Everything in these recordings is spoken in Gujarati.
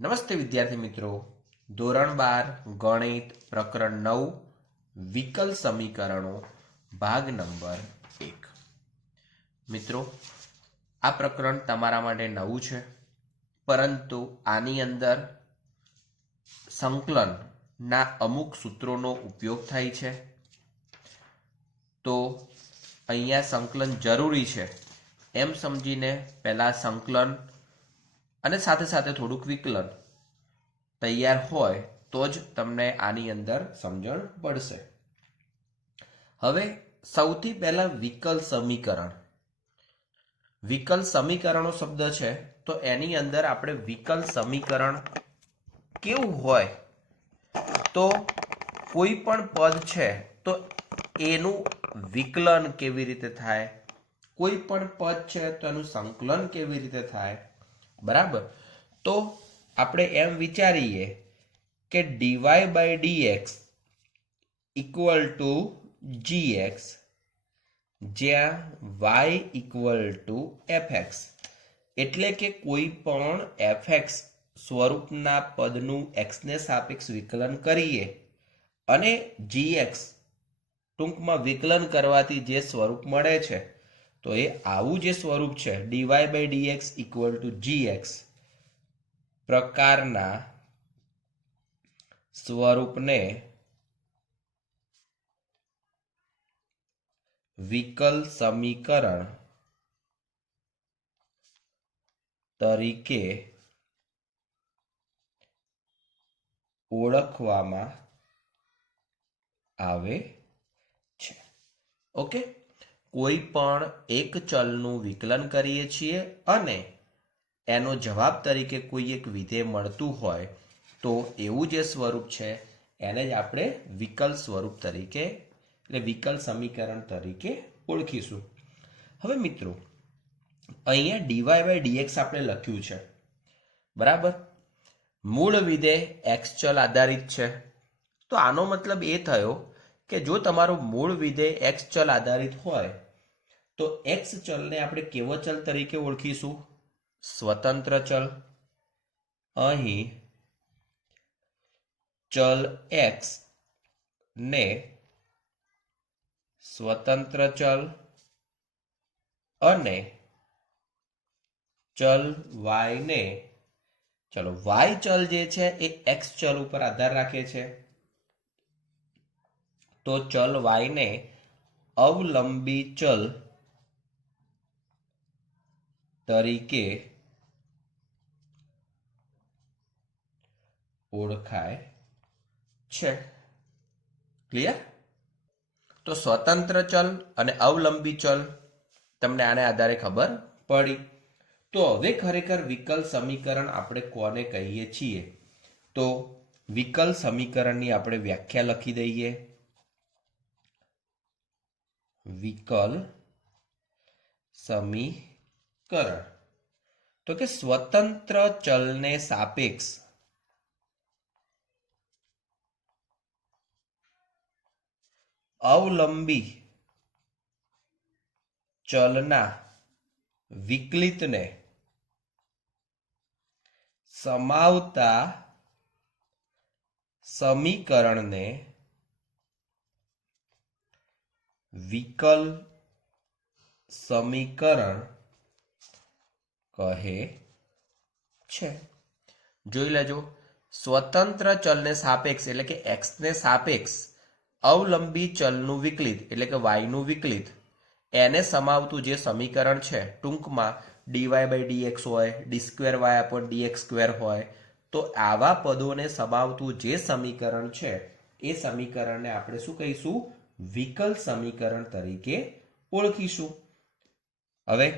નમસ્તે વિદ્યાર્થી મિત્રો, ધોરણ 12 ગણિત પ્રકરણ 9 વિકલ સમીકરણો ભાગ નંબર 1। મિત્રો, આ પ્રકરણ તમારા માટે નવું છે, પરંતુ આની અંદર સંકલનના અમુક સૂત્રોનો ઉપયોગ થાય છે, તો અહીંયા સંકલન જરૂરી છે એમ સમજીને પહેલા સંકલન અને સાથે સાથે થોડુંક વિકલન તૈયાર હોય તો જ તમને આની અંદર સમજણ પડશે। હવે સૌથી પહેલા વિકલ સમીકરણ, વિકલ સમીકરણો શબ્દ છે તો એની અંદર આપણે વિકલ સમીકરણ કેવું હોય તો કોઈ પણ પદ છે તો એનું વિકલન કેવી રીતે થાય, કોઈ પણ પદ છે તો એનું સંકલન કેવી રીતે થાય, બરાબર। તો આપણે એમ વિચારીએ કે dy/dx ઇક્વલ ટુ gx જ્યાં y ઇક્વલ ટુ fx, એટલે કે કોઈ પણ fx સ્વરૂપના પદનું x ને સાપેક્ષ વિકલન કરીએ અને gx ટૂંકમાં વિકલન કરવાથી જે સ્વરૂપ મળે છે તો એ આવું જે સ્વરૂપ છે dy/dx ઇક્વલ ટુ gx પ્રકારના સ્વરૂપને વિકલ સમીકરણ તરીકે ઓળખવામાં આવે છે। ઓકે, કોઈ પણ એક ચલનું વિકલન કરીએ છીએ અને એનો જવાબ તરીકે કોઈ એક વિધેય મળતું હોય તો એવું જે સ્વરૂપ છે એને જ આપણે વિકલ સ્વરૂપ તરીકે એટલે વિકલ સમીકરણ તરીકે ઓળખીશું। હવે મિત્રો, અહીંયા dy/dx આપણે લખ્યું છે, બરાબર। મૂળ વિધેય x ચલ આધારિત છે, તો આનો મતલબ એ થયો કે જો તમારું મૂળ વિધેય x ચલ આધારિત હોય તો x ચલને આપણે કેવો ચલ તરીકે ઓળખીશું? સ્વતંત્ર ચલ। અહીં ચલ x ને સ્વતંત્ર ચલ અને ચલ y ને, ચલો y ચલ જે છે એ x ચલ ઉપર આધાર રાખે છે, તો ચલ y ને અવલંબી ચલ તરીકે ઓળખાય છે। ક્લિયર? તો સ્વતંત્ર ચલ અને અવલંબી ચલ તમને આને આધારે ખબર પડી। તો હવે ખરેખર વિકલ સમીકરણ આપણે કોને કહીએ છીએ? તો વિકલ સમીકરણની આપણે વ્યાખ્યા લખી દઈએ। વિકલ સમીકરણ તો કે સ્વતંત્ર ચલને સાપેક્ષ અવલંબી ચલના વિકલિતને સમાવતા સમીકરણને વિકલ સમીકરણ કહે છે। જોઈ લેજો, સ્વતંત્ર ચલને સાપેક્ષ એટલે કે x ને સાપેક્ષ અવલંબી ચલનું વિકલિત એટલે કે y નું વિકલિત એને સમાવતું જે સમીકરણ છે, ટૂંકમાં dy/dx હોય, d2y/dx² હોય, તો આવા પદોને સમાવતું જે સમીકરણ છે એ સમીકરણને આપણે શું કહીશું? વિકલ સમીકરણ તરીકે ઓળખીશું। હવે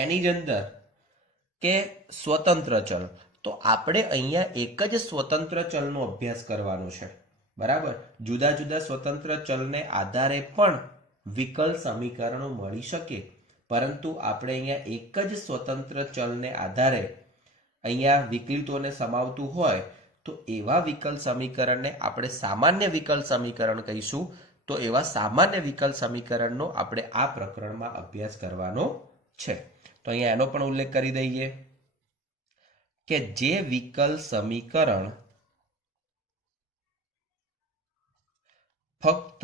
એની જ અંદર કે સ્વતંત્ર ચલ, તો આપણે અહીંયા એક જ સ્વતંત્ર ચલનો અભ્યાસ કરવાનો છે, બરાબર। જુદા જુદા સ્વતંત્ર ચલને આધારે પણ વિકલ સમીકરણો મળી શકે, પરંતુ આપણે અહીંયા એક જ સ્વતંત્ર ચલને આધારે અહીંયા વિકલિતોને સમાવતું હોય તો એવા વિકલ સમીકરણને આપણે સામાન્ય વિકલ સમીકરણ કહીશું। તો એવા સામાન્ય વિકલ સમીકરણનો આપણે આ પ્રકરણમાં અભ્યાસ કરવાનો છે, તો અહીંયા એનો પણ ઉલ્લેખ કરી દઈએ। કે જે વિકલ સમીકરણ ફક્ત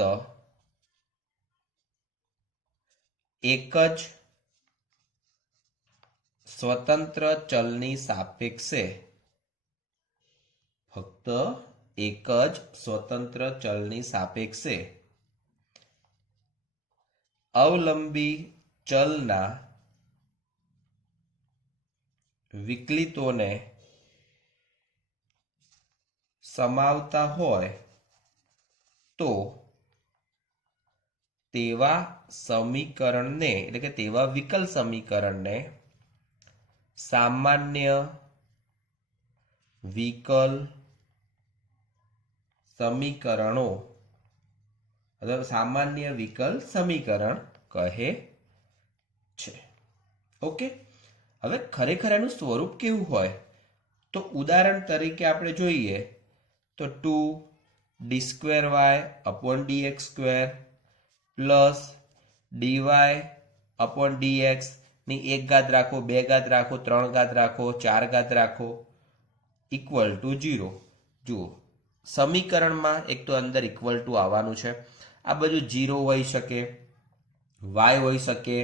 એક જ સ્વતંત્ર ચલની સાપેક્ષે અવલંબી ચલના વિકલિતોને સમાવતા હોય તો તેવા સમીકરણને એટલે કે તેવા વિકલ સમીકરણને સામાન્ય વિકલ સમીકરણો અથવા સામાન્ય વિકલ સમીકરણ કહે છે. ઓકે, હવે ખરેખર એનું સ્વરૂપ કેવું હોય તો ઉદાહરણ તરીકે આપણે જોઈએ તો 2d²y/dx² પ્લસ dy/dx ની 1 ઘાત રાખો, 2 ઘાત રાખો, 3 ઘાત રાખો, 4 ઘાત રાખો ઇક્વલ ટુ 0. જુઓ, સમીકરણમાં એક તો અંદર ઇક્વલ ટુ આવવાનું છે. આ બધું 0 હોઈ શકે, y હોઈ શકે,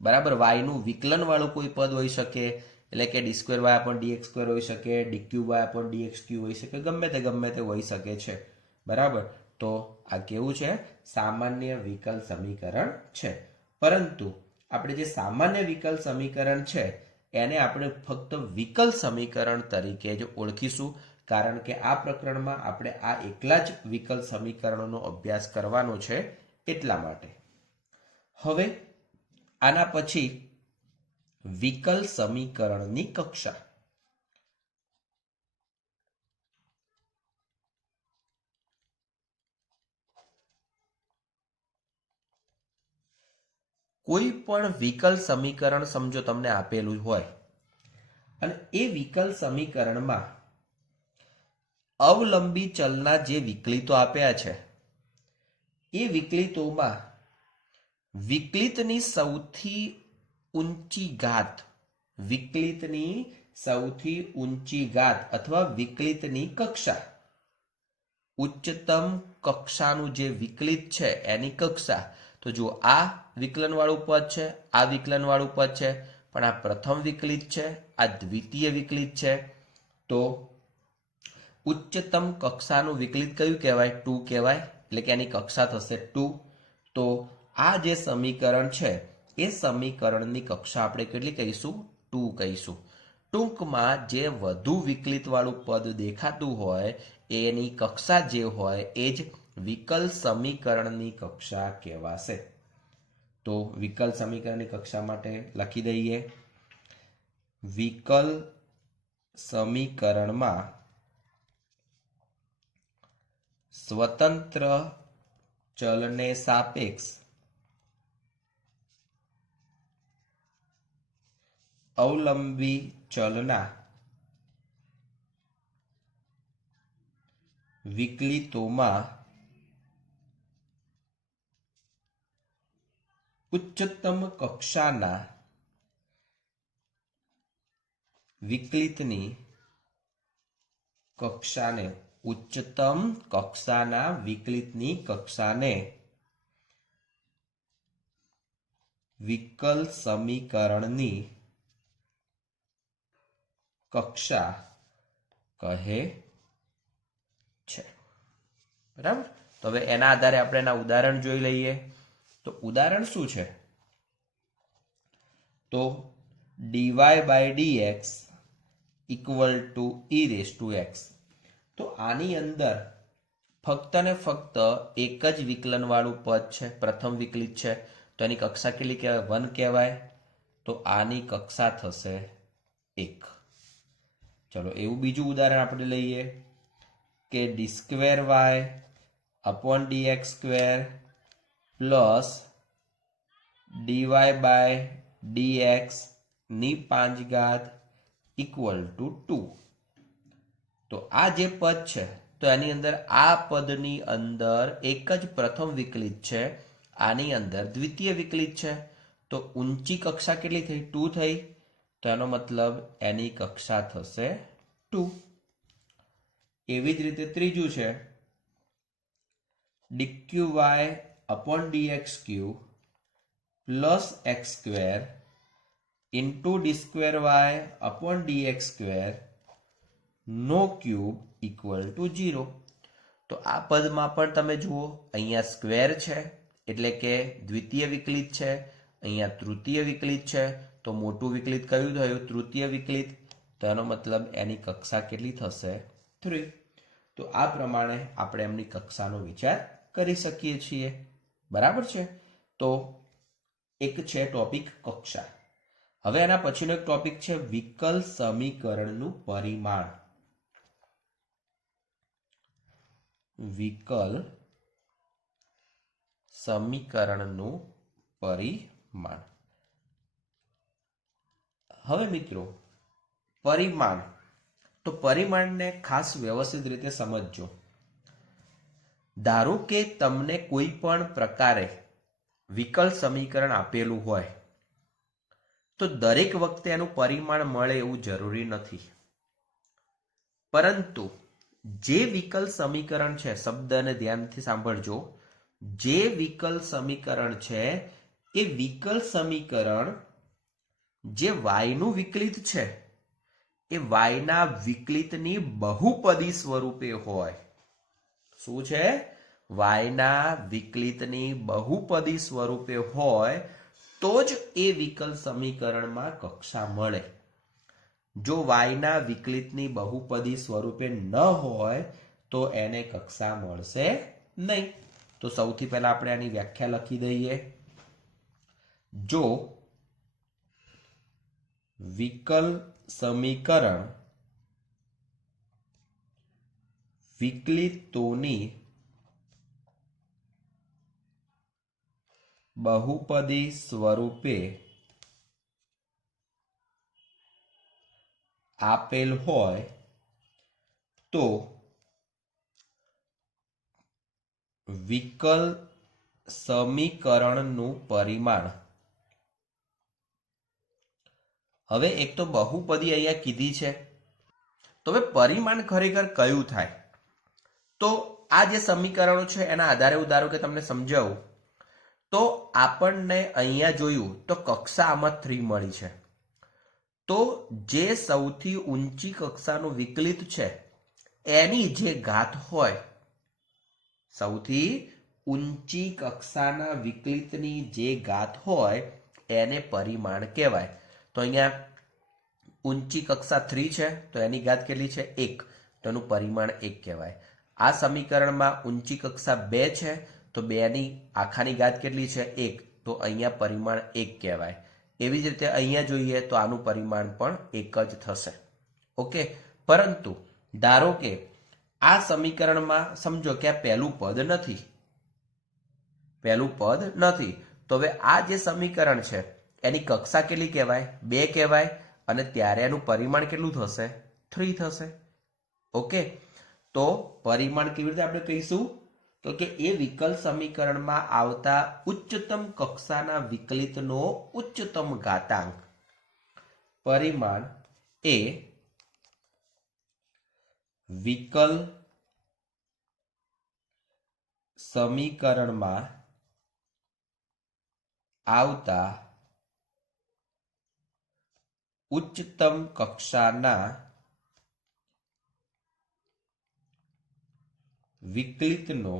બરાબર. y નું વિકલન વાળું કોઈ પદ હોઈ શકે, એટલે કે d²y/dx² હોઈ શકે, dq/dx³ હોઈ શકે, ગમે તે હોઈ શકે છે, બરાબર. તો આ કેવું છે? સામાન્ય વિકલ સમીકરણ છે. પરંતુ આપણે જે સામાન્ય વિકલ સમીકરણ છે એને આપણે ફક્ત વિકલ સમીકરણ તરીકે જ ઓળખીશું, કારણ કે આ પ્રકરણમાં આપણે આ એકલા જ વિકલ સમીકરણોનો અભ્યાસ કરવાનો છે એટલા માટે. હવે આના પછી વિકલ સમીકરણની કક્ષા. કોઈ પણ વિકલ સમીકરણ સમજો તમને આપેલું હોય અને એ વિકલ સમીકરણમાં અવલંબી ચલના જે વિકલિતો આપ્યા છે એ વિકલિતોમાં વિકલિતની સૌથી ઊંચી ઘાત અથવા વિકલિતની કક્ષા, ઉચ્ચતમ કક્ષાનું જે વિકલિત છે એની કક્ષા. તો જો આ વિકલનવાળું પદ છે, આ વિકલનવાળું પદ છે, પણ આ પ્રથમ વિકલિત છે, આ દ્વિતીય વિકલિત છે, તો ઉચ્ચતમ કક્ષાનું વિકલિત કયું કહેવાય? 2 કહેવાય, એટલે કે એની કક્ષા થશે 2. તો આ જે સમીકરણ છે એ સમીકરણની કક્ષા આપણે કેટલી કહીશું? 2 કહીશું. ટૂંકમાં જે વધુ વિકલિત વાળું પદ દેખાતું હોય એની કક્ષા જે હોય એ જ વિકલ સમીકરણની કક્ષા કહેવાશે. તો વિકલ સમીકરણની કક્ષા માટે લખી દઈએ, વિકલ સમીકરણમાં સ્વતંત્ર ચલને સાપેક્ષ અવલંબી ચલના વિકલિતોમાં ઉચ્ચતમ કક્ષાના વિકલિતની કક્ષાને વિકલ સમીકરણની કક્ષા કહે છે, બરાબર. તો હવે એના આધારે આપણે એના ઉદાહરણ જોઈ લઈએ. તો ઉદાહરણ શું છે? તો dy/dx ઇક્વલ ટુ e⁻x. તો આની અંદર ફક્ત ને ફક્ત એક જ વિકલન વાળું પદ છે, પ્રથમ વિકલિત છે, તો એની કક્ષા કેટલી કહેવાય? 1 કહેવાય. તો આની કક્ષા થશે 1. ચલો એવું બીજું ઉદાહરણ આપણે લઈએ કે d²y/dx² પ્લસ dy/dx ની 5 ઘાત ઇક્વલ ટુ 2. તો આ જે પદ છે તો એની અંદર આ પદની અંદર એક જ પ્રથમ વિકલિત છે, આની અંદર દ્વિતીય વિકલિત છે. તો ઊંચી કક્ષા કેટલી થઈ? 2 થઈ. તો તો એનો મતલબ એની કક્ષા થશે 2. એવી જ રીતે ત્રીજું છે dqy upon dx cube plus x square into d square y upon dx square નો ક્યુબ ઇક્વલ ટુ 0. તો આ પદમાં પણ તમે જુઓ અહીંયા સ્ક્વેર છે એટલે કે દ્વિતીય વિકલિત છે, અહીંયા તૃતીય વિકલિત છે, તો મોટું વિકલિત કયું થયું? તૃતીય વિકલિત. તો એનો મતલબ એની કક્ષા કેટલી થશે? 3. તો આ પ્રમાણે આપણે એમની કક્ષાનો વિચાર કરી શકીએ છીએ. બરાબર છે? તો એક છે ટોપિક કક્ષા. હવે એના પછીનો એક ટોપિક છે વિકલ સમીકરણનું પરિમાણ. વિકલ સમીકરણનું પરિમાણ. હવે મિત્રો પરિમાણ, તો પરિમાણને ખાસ વ્યવસ્થિત રીતે સમજજો. ધારો કે તમને કોઈ પણ પ્રકારે વિકલ સમીકરણ આપેલું હોય તો દરેક વખતે એનું પરિમાણ મળે એવું જરૂરી નથી, પરંતુ જે વિકલ સમીકરણ છે, શબ્દને ધ્યાનથી સાંભળજો, જે વિકલ સમીકરણ છે એ વિકલ સમીકરણ જે વાયનું વિકલિત છે એ વાયના વિકલિતની બહુપદી સ્વરૂપે હોય. શું છે? વાયના વિકલિતની બહુપદી સ્વરૂપે હોય તો જ એ વિકલ સમીકરણમાં કક્ષા મળે. જો વાયના વિકલિતની બહુપદી સ્વરૂપે ન હોય તો એને કક્ષા મળશે નહીં. તો સૌથી પહેલા આપણે આની વ્યાખ્યા લખી દઈએ. જો વિકલ સમીકરણ વિકલિતોની બહુપદી સ્વરૂપે આપેલ હોય તો વિકલ સમીકરણનું પરિમાણ. હવે એક તો બહુપદી અહીંયા કીધી છે, તો હવે પરિમાણ ખરેખર કયું થાય? તો આ જે સમીકરણો છે એના આધારે હું ધારો કે તમને સમજાવું તો આપણને અહીંયા જોયું તો કક્ષા આમાં 3 મળી છે. તો જે સૌથી ઊંચી કક્ષાનું વિકલિત છે એની જે ઘાત હોય, સૌથી ઊંચી કક્ષાના વિકલિતની જે ઘાત હોય એને પરિમાણ કહેવાય. તો અહીંયા ઊંચી કક્ષા 3 છે તો એની ઘાત કેટલી છે? 1. તો એનું પરિમાણ 1 કહેવાય. આ સમીકરણમાં ઊંચી કક્ષા 2 છે તો 2ની આખાની ઘાત કેટલી છે? 1. તો અહીંયા પરિમાણ 1 કહેવાય. એવી જ રીતે અહીંયા જોઈએ તો આનું પરિમાણ પણ 1 જ થશે. ઓકે, પરંતુ ધારો કે આ સમીકરણમાં સમજો કે આ પહેલું પદ નથી, તો હવે આ જે સમીકરણ છે એની કક્ષા કેટલી કહેવાય? 2 કહેવાય. અને ત્યારે એનું પરિમાણ કેટલું થશે? 3 થશે. ઓકે, તો પરિમાણ કેવી રીતે આપણે કહીશું? તો કે એ વિકલ સમીકરણમાં આવતા ઉચ્ચતમ કક્ષાના વિકલિતનો ઉચ્ચતમ ઘાતાંક. પરિમાણ એ વિકલ સમીકરણમાં આવતા ઉચ્ચતમ કક્ષાના વિકલિતનો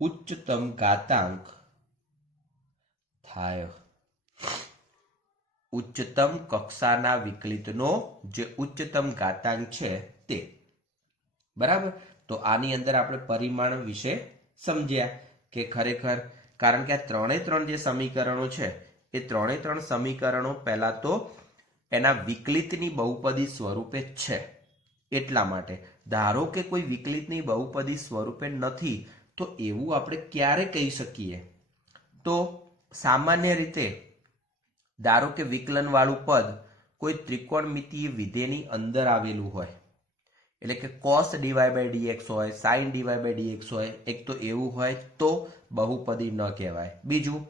ઉચ્ચતમ ઘાતાંક થાય. ઉચ્ચતમ કક્ષાના વિકલિતનો જે ઉચ્ચતમ ઘાતાંક છે તે. બરાબર? તો આની અંદર આપણે પરિમાણ વિશે સમજ્યા કે ખરેખર, કારણ કે આ 3 જે સમીકરણો છે એ 3 સમીકરણો પહેલા તો એના વિકલિતની બહુપદી સ્વરૂપે છે. એટલા માટે ધારો કે કોઈ વિકલિતની બહુપદી સ્વરૂપે નથી તો એવું આપણે ક્યારે કહી શકીએ? તો સામાન્ય રીતે ધારો કે વિકલન વાળું પદ કોઈ ત્રિકોણમિતિય વિધેયની અંદર આવેલું હોય, એટલે કે cos dy/dx હોય, sin dy/dx હોય, એક તો એવું હોય તો બહુપદી ન કહેવાય. બીજું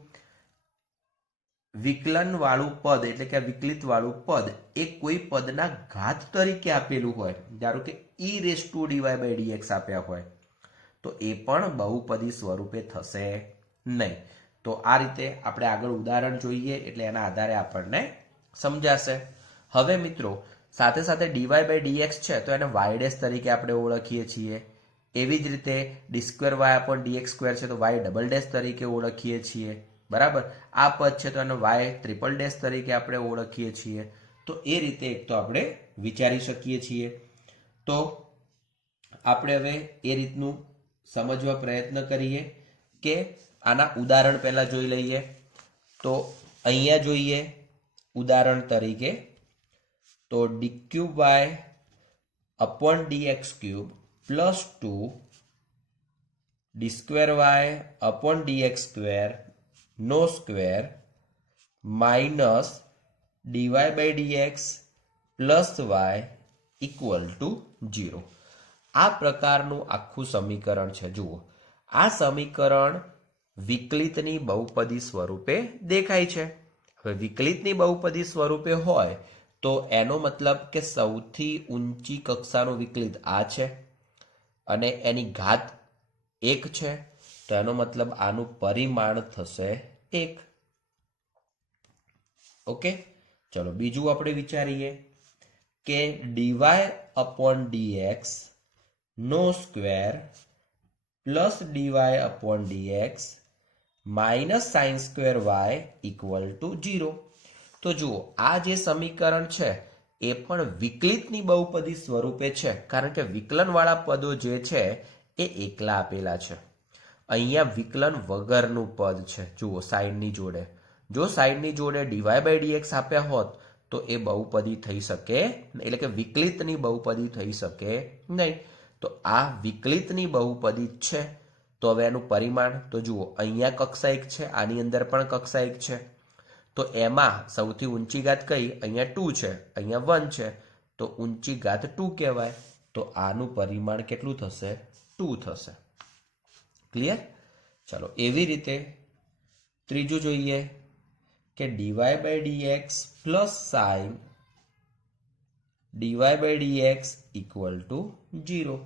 વિકલન વાળું પદ એટલે કે વિકલિત વાળું પદ એ કોઈ પદના ઘાત તરીકે આપેલું હોય, ધારો કે e⁻dy/dx આપ્યા હોય, તો એ પણ બહુપદી સ્વરૂપે થશે નહીં. તો આ રીતે આપણે આગળ ઉદાહરણ જોઈએ એટલે એના આધારે આપણને સમજાશે. હવે મિત્રો સાથે સાથે dy/dx છે તો એને y' તરીકે આપણે ઓળખીએ છીએ. એવી જ રીતે d²y/dx² છે તો y" તરીકે ઓળખીએ છીએ. બરાબર, આ પદ છે તો એને y" તરીકે આપણે ઓળખીએ છીએ. તો એ રીતે એક તો આપણે વિચારી શકીએ છીએ. તો આપણે હવે એ રીતનું સમજવા પ્રયત્ન કરીએ કે આના ઉદાહરણ પહેલા જોઈ લઈએ. તો અહીંયા જોઈએ ઉદાહરણ તરીકે, તો d³ પ્લસ 2 d²y/dx² નો square minus dy/dx plus y equal to 0. આ પ્રકારનું આખું સમીકરણ છે. જુઓ, આ સમીકરણ વિકલિતની બહુપદી સ્વરૂપે દેખાય છે. હવે વિકલિતની બહુપદી સ્વરૂપે હોય તો એનો મતલબ કે સૌથી ઊંચી કક્ષાનું વિકલિત આ છે અને એની ઘાત 1 છે, તો એનો મતલબ આનું પરિમાણ થશે 1. ઓકે, ચલો બીજું આપણે વિચારીએ કે dy/dx નો square plus dy/dx minus sin² equal to 0. તો જુઓ, આ જે સમીકરણ છે એ પણ વિકલિતની બહુપદી સ્વરૂપે છે, કારણ કે વિકલનવાળા પદો જે છે એ એકલા આપેલા છે. અહીંયા વિકલન વગરનું પદ છે. જુઓ, સાઈનની જોડે, જો સાઈનની જોડે dy/dx આપ્યા હોત તો એ બહુપદી થઈ શકે, એટલે કે વિકલિતની બહુપદી થઈ શકે નહીં. તો આ વિકલિતની બહુપદી છે. તો હવે એનું પરિમાણ તો જુઓ, અહીંયા કક્ષા 1 છે, આની અંદર પણ કક્ષા 1 છે. તો એમાં સૌથી ઊંચી ઘાત કઈ? અહીંયા 2 છે, અહીંયા 1 છે, તો ઊંચી ઘાત 2 કહેવાય. તો આનું પરિમાણ કેટલું થશે? 2 થશે. ક્લિયર? ચાલો એવી રીતે ત્રીજું જોઈએ કે dy/dx plus sin dy/dx equal to 0.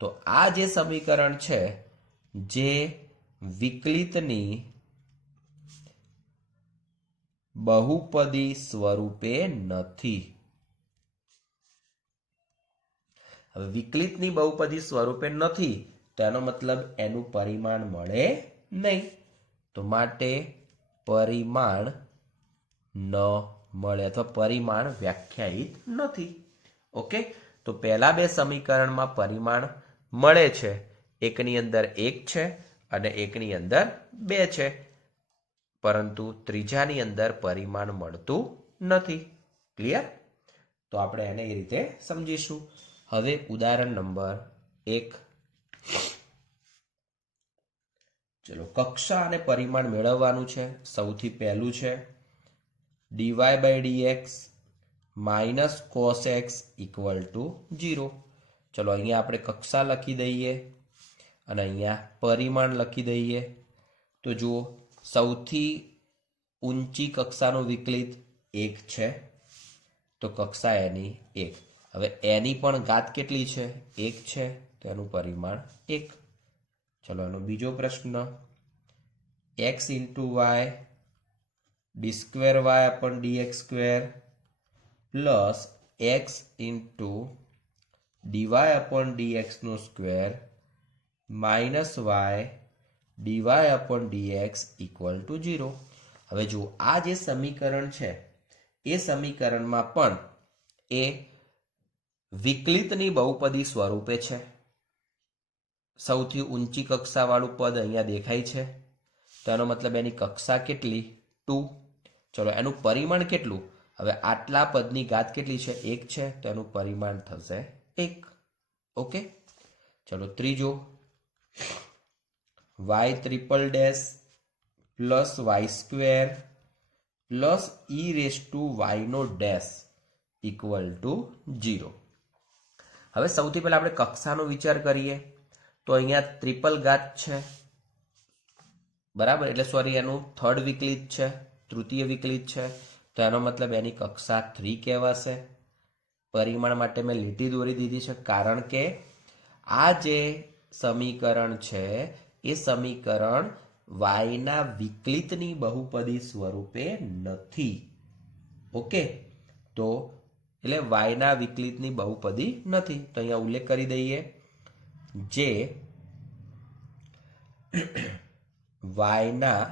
તો આ જે સમીકરણ છે જે વિકલિતની બહુપદી સ્વરૂપે નથી. હવે વિકલિતની બહુપદી સ્વરૂપે નથી તો એનો મતલબ એનું પરિમાણ મળે નહીં. તો માટે પરિમાણ ન મળે અથવા પરિમાણ વ્યાખ્યાયિત નથી. ઓકે, તો પહેલા બે સમીકરણમાં પરિમાણ મળે છે. એકની અંદર 1 છે અને એકની અંદર 2 છે, પરંતુ ત્રીજાની અંદર પરિમાણ મળતું નથી. ક્લિયર? તો આપણે એને એ રીતે સમજીશું. હવે ઉદાહરણ નંબર 1. ચલો, કક્ષા અને પરિમાણ મેળવવાનું છે. સૌથી પહેલું છે dy/dx minus cos x equal to 0. ચલો અહીંયા આપણે કક્ષા લખી દઈએ અને અહીંયા પરિમાણ લખી દઈએ. તો જુઓ, સૌથી ઊંચી કક્ષાનું વિકલિત 1 છે, તો કક્ષા એની 1. હવે એની પણ ઘાત કેટલી છે? 1 છે, તો એનું પરિમાણ 1. ચલો એનો બીજો પ્રશ્ન, x into y d²y/dx² plus x into dy/dx નો square minus y dy/dx equal to 0. હવે જુઓ, આ જે સમીકરણ છે એ સમીકરણમાં પણ એ વિકલિતની બહુપદી સ્વરૂપે છે. સૌથી ઊંચી કક્ષાવાળું પદ અહીંયા દેખાય છે, તો એનો મતલબ એની કક્ષા કેટલી? 2. ચલો એનું પરિમાણ કેટલું? હવે આટલા પદની ઘાત કેટલી છે? 1 છે, તો એનું પરિમાણ થશે 1. ઓકે, ચલો ત્રીજો, y∭ plus y² plus e⁻y equal to 0. હવે સૌથી પહેલા આપણે કક્ષાનો વિચાર કરીએ. તો અહીંયા ટ્રિપલ ઘાત છે, બરાબર, એટલે સોરી એનું થર્ડ વિકલિત છે, તૃતીય વિકલિત છે, તો એનો મતલબ એની કક્ષા 3 કહેવાશે. પરિમાણ માટે મેં લીટી દોરી દીધી છે, કારણ કે આ જે સમીકરણ છે એ સમીકરણ વાયના વિકલિતની બહુપદી સ્વરૂપે નથી. ઓકે, તો એટલે વાયના વિકલિતની બહુપદી નથી. તો અહીંયા ઉલ્લેખ કરી દઈએ, જે વાયના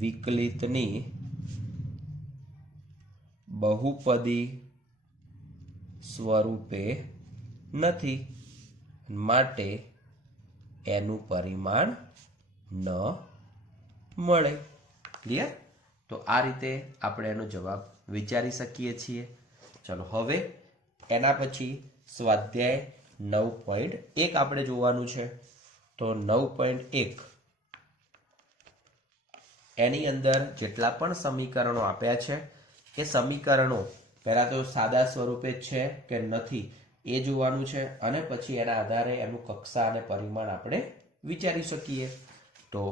વિકલિતની બહુપદી સ્વરૂપે નથી, માટે એનું પરિમાણ ન મળે. ક્લિયર? તો આ રીતે આપણે એનો જવાબ વિચારી શકીએ છીએ. ચલો હવે એના પછી સ્વાધ્યાય 9.1 આપણે જોવાનું છે. તો 9.1 એની અંદર જેટલા પણ સમીકરણો આપ્યા છે એ સમીકરણો પહેલા તો સાદા સ્વરૂપે છે કે નથી એ જોવાનું છે, અને પછી એના આધારે એનું કક્ષા અને પરિમાણ આપણે વિચારી શકીએ. તો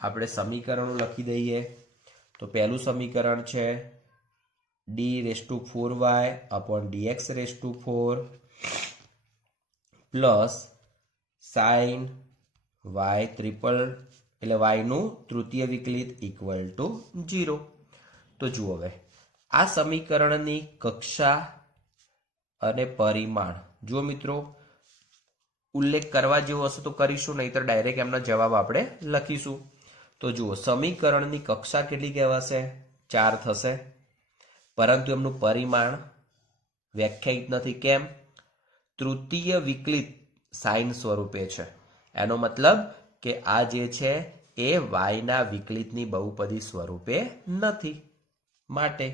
આપણે સમીકરણો લખી દઈએ. તો પહેલું સમીકરણ છે d4y/dx4 plus sine y triple એટલે yનું તૃતીય વિકલિત ઇક્વલ ટુ 0. તો જુઓ, હવે આ સમીકરણની કક્ષા અને પરિમાણ જો મિત્રો ઉલ્લેખ કરવા જેવો હશે તો કરીશું, નહીં તો ડાયરેક્ટ એમના જવાબ આપણે લખીશું. તો જુઓ, સમીકરણની કક્ષા કેટલી કહેવાશે? 4 થશે, પરંતુ એમનું પરિમાણ વ્યાખ્યાયિત નથી. કેમ? તૃતીય વિકલિત સાઇન સ્વરૂપે છે. એનો મતલબ કે આ જે છે એ વાયના વિકલિતની બહુપદી સ્વરૂપે નથી, માટે.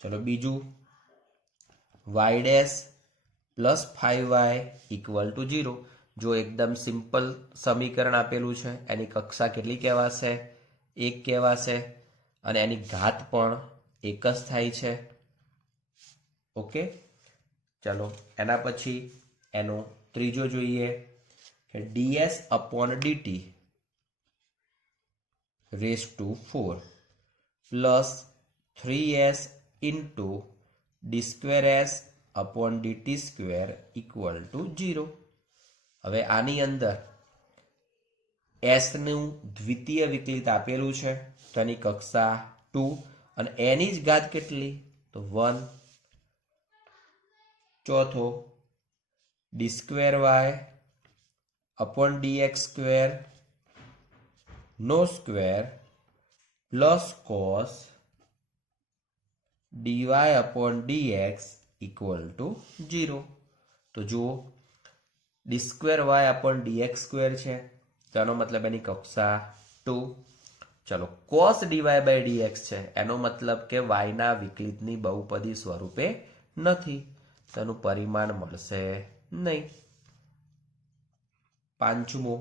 ચલો બીજું, y dash plus 5y equal to 0. જો એકદમ સિમ્પલ સમીકરણ આપેલું છે, એની કક્ષા કેટલી કહેવાશે? 1 કહેવાશે, અને એની ઘાત પણ 1 જ થાય છે. ઓકે, ચલો એના પછી એનો ત્રીજો જોઈએ કે ds/dt raise to 4 plus 3s into d2s/dt² equal to 0. હવે આની અંદર s નું દ્વિતીય વિકલિત આપેલું છે, તો એની કક્ષા 2, અને એની જ ઘાત કેટલી? તો 1. ચોથો, d2y/dx² નો square plus cos dy/dx equal to 0. તો જુઓ, d2y/dx² છે, તો એનો મતલબ એની કક્ષા 2. ચલો, cos dy/dx છે, એનો મતલબ કે વાયના વિકલિતની બહુપદી સ્વરૂપે નથી, તો એનું પરિમાણ મળશે નહીં. પાંચમો,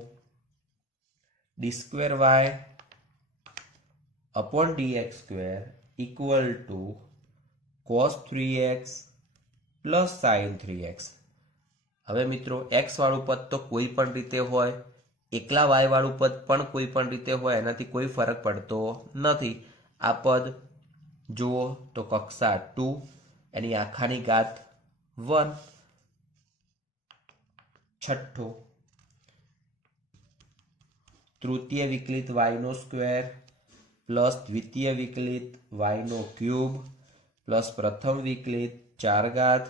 d2y/dx² equal to cos 3x plus sin 3x. હવે મિત્રો x વાળું પદ તો કોઈ પણ રીતે હોય, એકલા y વાળું પદ પણ કોઈ પણ રીતે હોય, એનાથી કોઈ ફરક પડતો નથી. આ પદ જુઓ તો કક્ષા 2, એની આખાની ઘાત 1. છઠ્ઠો, તૃતીય વિકલિત y નો સ્ક્વેર પ્લસ દ્વિતીય વિકલિત y નો ક્યુબ પ્લસ પ્રથમ વિકલિત 4 ઘાત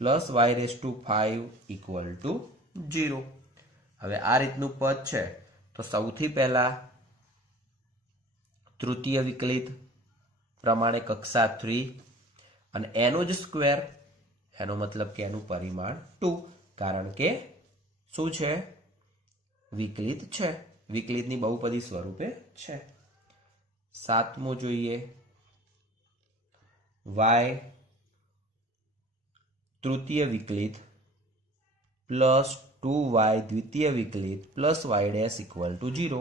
પ્લસ y5 ઇક્વલ ટુ 0. હવે આ રીતનું પદ છે, તો સૌથી પહેલા તૃતીય વિકલિત પ્રમાણે કક્ષા 3 અને એનો જ સ્ક્વેર, એનો મતલબ કે એનું પરિમાણ 2, કારણ કે શું છે? વિકલિત છે, વિકલિતની બહુપદી સ્વરૂપે છે. સાતમો જોઈએ, y તૃતીય વિકલિત પ્લસ 2y દ્વિતીય વિકલિત plus y dash equal to 0.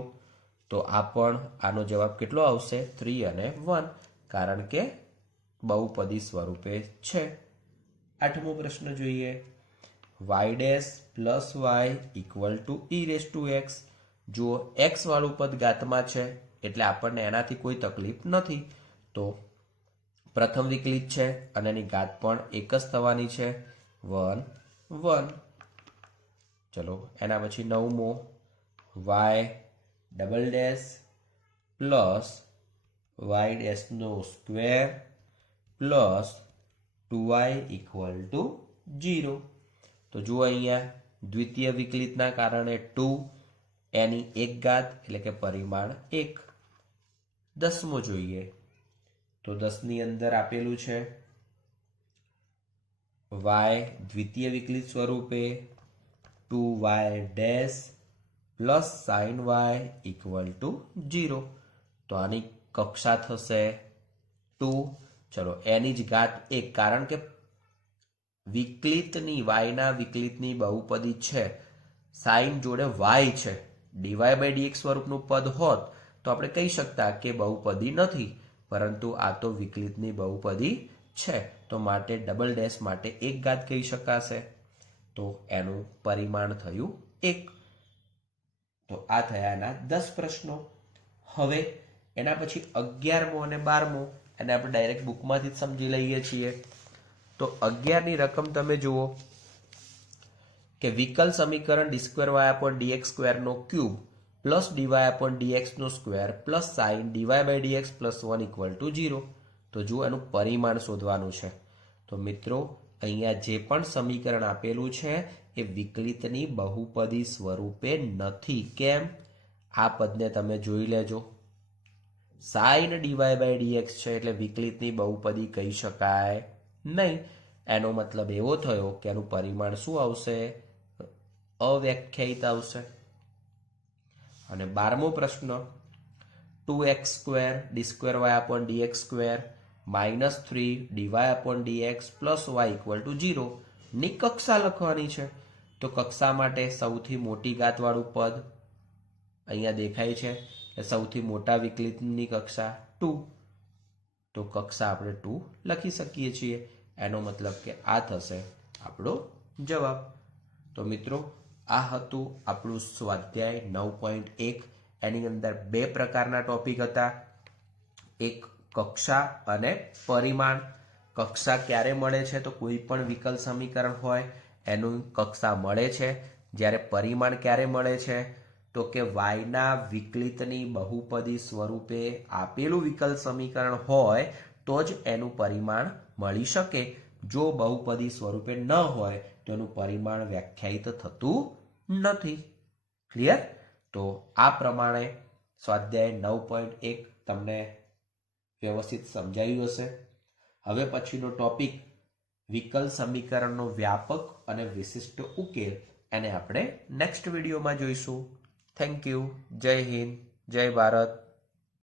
તો આ પણ આનો જવાબ કેટલો આવશે? 3 અને 1, કારણ કે બહુપદી સ્વરૂપે છે. આઠમો પ્રશ્ન જોઈએ, y dash plus y equal to e raise to x. જુઓ, x વાળું પદ ઘાતમાં છે એટલે આપણને એનાથી કોઈ તકલીફ નથી. તો પ્રથમ વિકલિત છે અને એની ઘાત પણ એક જ થવાની છે 1 1. ચલો એના પછી નવમો y double dash plus y ડેશનો square plus 2y equal to 0. તો જુઓ અહીંયા દ્વિતીય વિકલિતના કારણે 2 એની એક ઘાત એટલે કે પરિમાણ 1. દસમો જોઈએ તો 10ની અંદર આપેલું છે y દ્વિતીય વિકલિત સ્વરૂપે 2y dash plus sine y equal to 0. તો આની કક્ષા થશે 2. ચલો એની જ ઘાત 1, કારણ કે વિકલિતની વાયના વિકલિતની બહુપદી છે, સાઇન જોડે y છે, ડીવાય બાય ડીએક્સ સ્વરૂપનું પદ હોત તો આપણે કહી શકતા કે બહુપદી નથી, પરંતુ આ તો વિકલિતની બહુપદી છે, તો માટે ડબલ ડેશ માટે એક ઘાત કહી શકાશે. તો એનું પરિમાણ થયું 1. તો આ થયા એના 10 પ્રશ્નો. હવે એના પછી 11મો અને 12મો અને આપણે ડાયરેક્ટ બુકમાંથી જ સમજી લઈએ છીએ. તો 11ની રકમ તમે જુઓ કે વિકલ સમીકરણ d² y/dx સ્ક્વેરનો cube plus dy upon dx નો square plus sine dy by dx plus 1 equal to 0. તો જુઓ એનું પરિમાણ શોધવાનું છે. તો મિત્રો અહીંયા જે પણ સમીકરણ આપેલું છે એ વિકલિતની બહુપદી સ્વરૂપે નથી. કેમ? આ પદને તમે જોઈ લેજો, સાઇન dy બાય dx છે એટલે વિકલિતની બહુપદી કહી શકાય નહીં. એનો મતલબ એવો થયો કે એનું પરિમાણ શું આવશે? અવ્યાખ્યાયિત આવશે. અને 12મો પ્રશ્ન 2x² d² y/dx square minus 3 dy upon dx plus y equal to 0 ની કક્ષા લખવાની છે. તો કક્ષા માટે સૌથી મોટી ઘાતવાળું પદ અહીંયા દેખાય છે, સૌથી મોટા વિકલિતની કક્ષા 2. તો કક્ષા આપણે 2 લખી શકીએ છીએ. એનો મતલબ કે આ થશે આપણો જવાબ. તો મિત્રો આ હતું આપણું સ્વાધ્યાય 9.1. એની અંદર બે પ્રકારના ટોપિક હતા, એક કક્ષા અને પરિમાણ. કક્ષા ક્યારે મળે છે? તો કોઈ પણ વિકલ સમીકરણ હોય એનું કક્ષા મળે છે. જ્યારે પરિમાણ ક્યારે મળે છે? તો કે વાયના વિકલિતની બહુપદી સ્વરૂપે આપેલું વિકલ સમીકરણ હોય તો જ એનું પરિમાણ મળી શકે. જો બહુપદી સ્વરૂપે ન હોય તો એનું પરિમાણ વ્યાખ્યાયિત થતું નથી. ક્લિયર? તો આ પ્રમાણે સ્વાધ્યાય 9.1 તમને વ્યવસ્થિત સમજાયું હશે. હવે પછીનો ટોપિક વિકલ સમીકરણનો વ્યાપક અને વિશિષ્ટ ઉકેલ, એને આપણે નેક્સ્ટ વિડીયોમાં જોઈશું. Thank you. જય હિન્દ, જય ભારત.